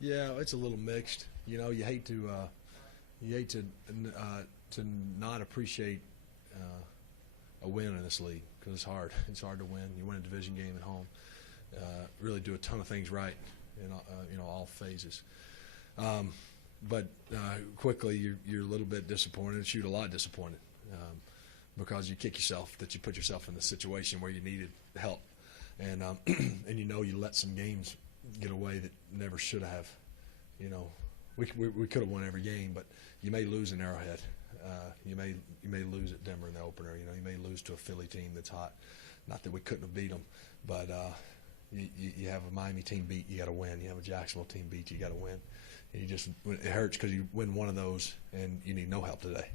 Yeah, it's a little mixed. You know, you hate to not appreciate a win in this league because it's hard. It's hard to win. You win a division game at home. Really do a ton of things right in all phases. But quickly you're a little bit disappointed. Shoot, a lot disappointed because you kick yourself that you put yourself in the situation where you needed help, and and you let some games get away that never should have. You know, we could have won every game, but you may lose in Arrowhead. You may lose at Denver in the opener. You know, you may lose to a Philly team that's hot. Not that we couldn't have beat them, but you have a Miami team beat, you got to win. You have a Jacksonville team beat, you got to win. And it hurts because you win one of those and you need no help today,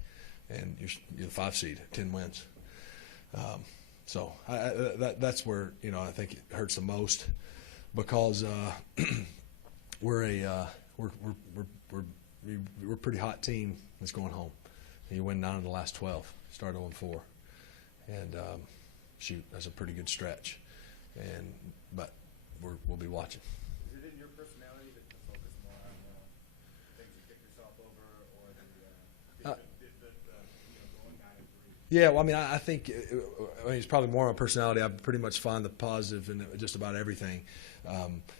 and you're the 5 seed, 10 wins. So that's where I think it hurts the most because we're a pretty hot team that's going home. And you win 9 of the last 12, start 0-4, and shoot, that's a pretty good stretch. But we'll be watching. Is it in your personality to focus more on things you kick yourself over, or the going 9-3? Yeah, well, I mean, I think it's probably more my personality. I pretty much find the positive in just about everything.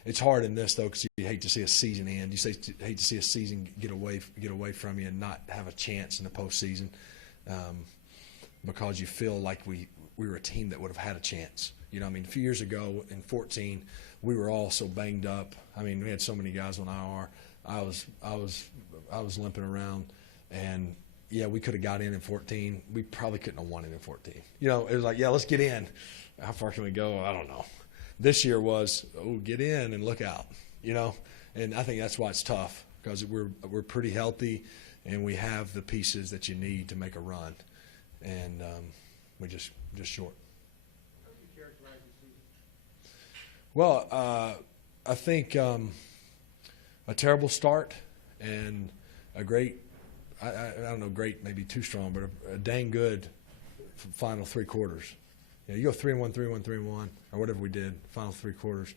It's hard in this though because you hate to see a season end. You hate to see a season get away from you and not have a chance in the postseason because you feel like we were a team that would have had a chance. You know, I mean, a few years ago in 14, we were all so banged up. I mean, we had so many guys on IR. I was limping around, and yeah, we could have got in 14. We probably couldn't have won it in 14. You know, it was like, yeah, let's get in. How far can we go? I don't know. This year was, get in and look out. You know, and I think that's why it's tough because we're pretty healthy, and we have the pieces that you need to make a run, and we're just short. Well, I think a terrible start and a great, I don't know, great maybe too strong, but a dang good final 3 quarters. You go 3-1, 3-1, 3-1, or whatever we did, final 3 quarters.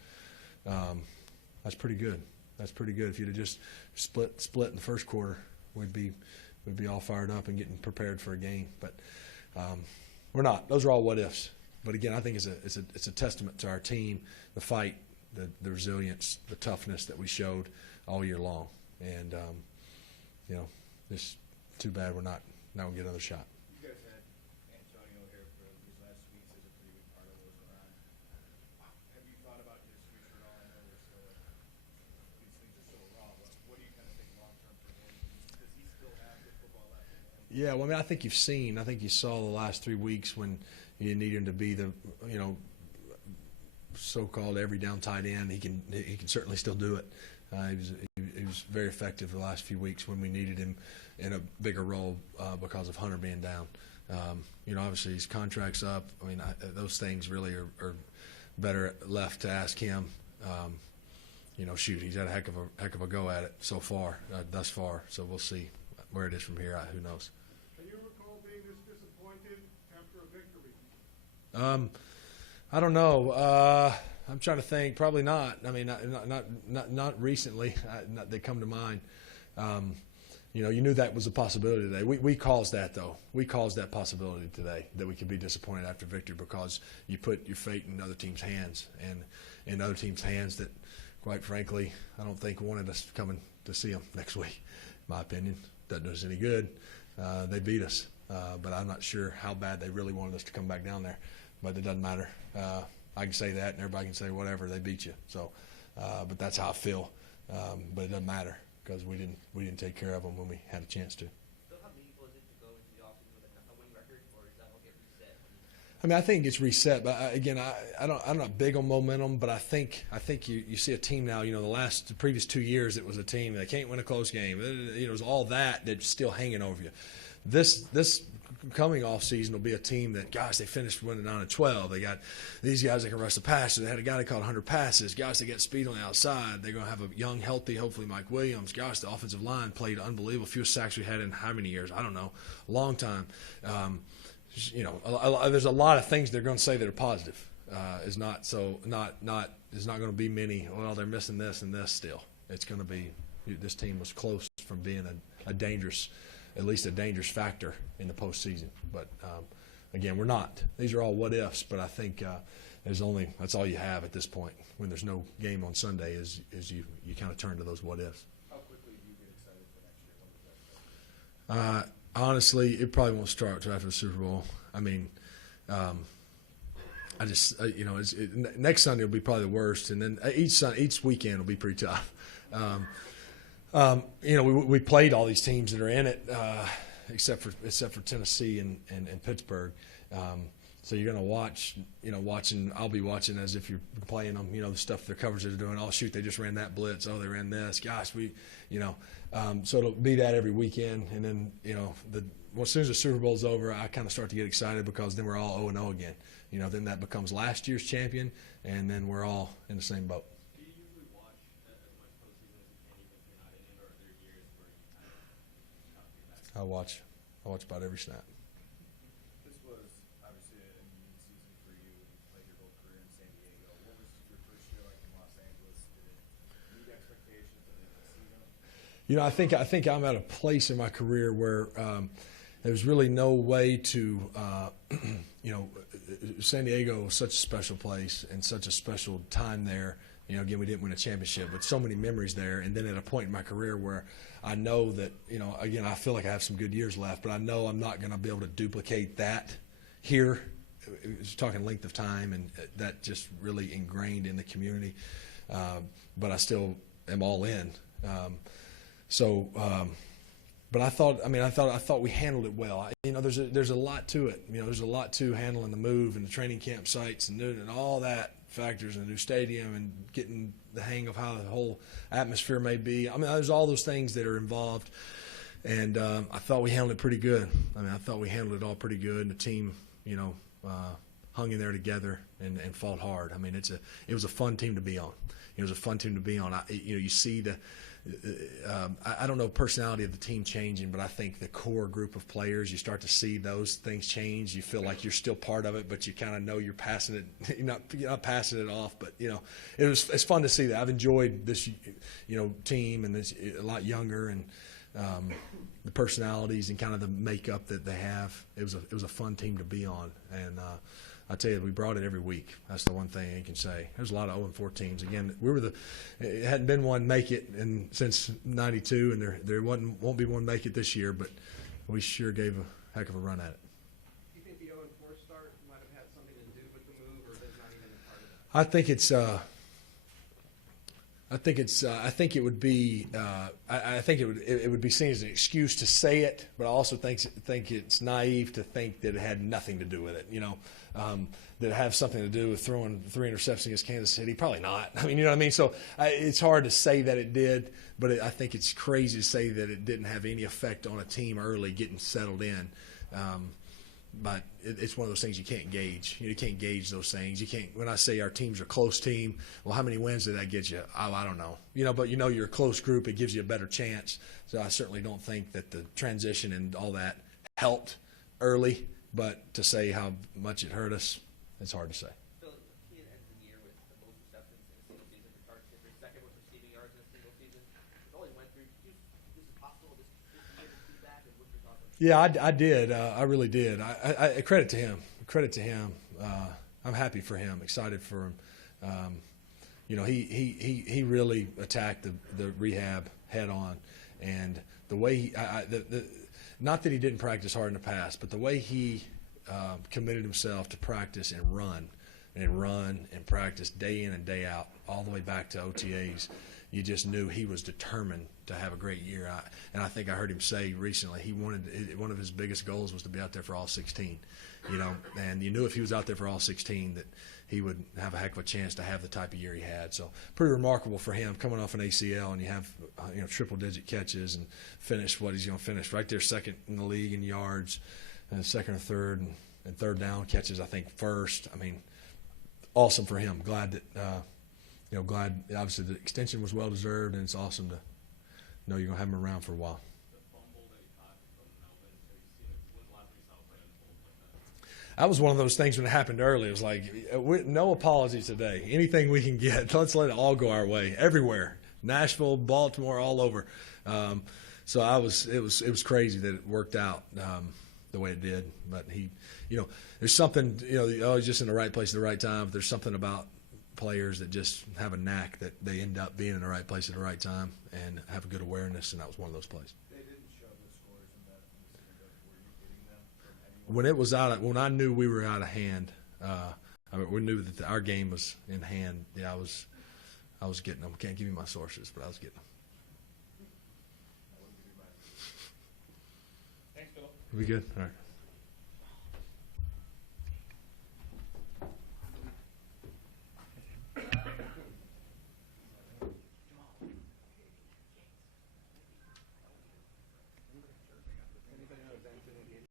That's pretty good. That's pretty good. If you'd have just split in the first quarter, we'd be all fired up and getting prepared for a game. But we're not. Those are all what ifs. But again, I think it's a testament to our team, the fight, the resilience, the toughness that we showed all year long. And it's too bad we're not going to get another shot. You guys had Antonio here for these last weeks as a pretty big part of what was going on. Have you thought about his future at all? I know these things are so raw, but what do you kind of think long term for him? Does he still have good football left in him? Yeah, well, I mean, I think you saw the last 3 weeks when you need him to be the so-called every down tight end. He can certainly still do it. He was very effective the last few weeks when we needed him in a bigger role because of Hunter being down. Obviously his contract's up. I mean, those things really are better left to ask him. Shoot, he's had a heck of a go at it so far, thus far. So we'll see where it is from here. Who knows? Can you recall being this disappointed after a victory? I don't know. I'm trying to think. Probably not. I mean, not recently. They come to mind. You knew that was a possibility today. We caused that though. We caused that possibility today that we could be disappointed after victory because you put your fate in other teams' hands and in other teams' hands that, quite frankly, I don't think wanted us coming to see them next week. In my opinion, doesn't do us any good. They beat us, but I'm not sure how bad they really wanted us to come back down there. But it doesn't matter. I can say that, and everybody can say whatever. They beat you. So, but that's how I feel. But it doesn't matter because we didn't take care of them when we had a chance to. So how meaningful is it to go into the offseason with a winning record, or does that all get reset? I mean, I think it gets reset. But again, I'm not big on momentum. But I think you see a team now. The previous 2 years, it was a team that can't win a close game. It was all that's still hanging over you. This coming off season will be a team that, gosh, they finished winning 9-12. They got these guys that can rush the passer. They had a guy that caught 100 passes. Guys that get speed on the outside. They're going to have a young, healthy, hopefully Mike Williams. Gosh, the offensive line played unbelievable. Fewest sacks we had in how many years? I don't know. A long time. There's a lot of things they're going to say that are positive. Is not going to be many. Well, they're missing this and this still. it's going to be this team was close from being a dangerous, at least a dangerous factor in the postseason. But again, we're not. These are all what ifs. But I think that's all you have at this point when there's no game on Sunday is you kind of turn to those what ifs. How quickly do you get excited for next year? When does that start? Honestly, it probably won't start until after the Super Bowl. I mean, I just next Sunday will be probably the worst, and then each weekend will be pretty tough. We played all these teams that are in it, except for Tennessee and Pittsburgh. So you're going to watch, I'll be watching as if you're playing them, the stuff their coverage is doing. Oh, shoot, they just ran that blitz. Oh, they ran this. Gosh, so it'll be that every weekend. And then, as soon as the Super Bowl's over, I kind of start to get excited because then we're all 0-0 again. Then that becomes last year's champion, and then we're all in the same boat. Do you usually watch as much postseason as you can, even if you're not in it, or are there years where you kind of have to get back? I watch about every snap. This was obviously a unique season for you. You played your whole career in San Diego. What was your first year like in Los Angeles? Did it meet expectations? Did it exceed them? I think I'm at a place in my career where there's really no way to, San Diego was such a special place and such a special time there. Again, we didn't win a championship, but so many memories there. And then at a point in my career where I know that, again, I feel like I have some good years left, but I know I'm not going to be able to duplicate that here. It's talking length of time, and that just really ingrained in the community. But I still am all in. But I thought we handled it well. There's a lot to it. There's a lot to handling the move and the training camp sites and all that factors in the new stadium and getting the hang of how the whole atmosphere may be. There's all those things that are involved, and I thought we handled it pretty good. I thought we handled it all pretty good, and the team, hung in there together and fought hard. It was a fun team to be on. It was a fun team to be on. You see the. I don't know personality of the team changing, but I think the core group of players, you start to see those things change. You feel like you're still part of it, but you kind of know you're passing it. You're not passing it off, but it's fun to see that. I've enjoyed this team, and it's a lot younger, and the personalities and kind of the makeup that they have. It was a fun team to be on, and I tell you, we brought it every week. That's the one thing you can say. There's a lot of 0-4 teams. Again, it hadn't been one make it since '92, and there won't be one make it this year. But we sure gave a heck of a run at it. Do you think the 0-4 start might have had something to do with the move, or is that not even a part of it? I think it would be seen as an excuse to say it, but I also think it's naive to think that it had nothing to do with it. That it have something to do with throwing 3 interceptions against Kansas City. Probably not. You know what I mean? So it's hard to say that it did, but I think it's crazy to say that it didn't have any effect on a team early getting settled in. But it's one of those things you can't gauge. You can't gauge those things. You can't. When I say our team's a close team, well, how many wins did that get you? Oh, I don't know. But you're a close group. It gives you a better chance. So I certainly don't think that the transition and all that helped early. But to say how much it hurt us, it's hard to say. Phil, he ends the year with the most receptions in a single season for Chargers history, second with receiving yards in a single season. With all he went through, this is possible. This year to see that, and what's your thoughts on that? Yeah, I did. I really did. I credit to him. Credit to him. I'm happy for him. Excited for him. He really attacked the rehab head on, and the way not that he didn't practice hard in the past, but the way he committed himself to practice and run and practice day in and day out, all the way back to OTAs, you just knew he was determined to have a great year. And I think I heard him say recently one of his biggest goals was to be out there for all 16. And you knew if he was out there for all 16 that he would have a heck of a chance to have the type of year he had. So pretty remarkable for him coming off an ACL, and you have triple-digit catches and finish what he's going to finish right there, second in the league in yards, and second or third, and third down catches, I think, first. Awesome for him. Glad that glad obviously the extension was well deserved, and it's awesome to know you're going to have him around for a while. That was one of those things when it happened early. It was like, no apologies today. Anything we can get, let's let it all go our way, everywhere. Nashville, Baltimore, all over. So it was crazy that it worked out the way it did. But there's something, he's just in the right place at the right time. But there's something about players that just have a knack that they end up being in the right place at the right time and have a good awareness, and that was one of those plays. They didn't show the scores in the city, but were you getting them from anyone? When I knew we were out of hand, we knew that our game was in hand. Yeah, I was getting them. Can't give you my sources, but I was getting them. I wouldn't give you mine. Thanks, Philip. We good? All right.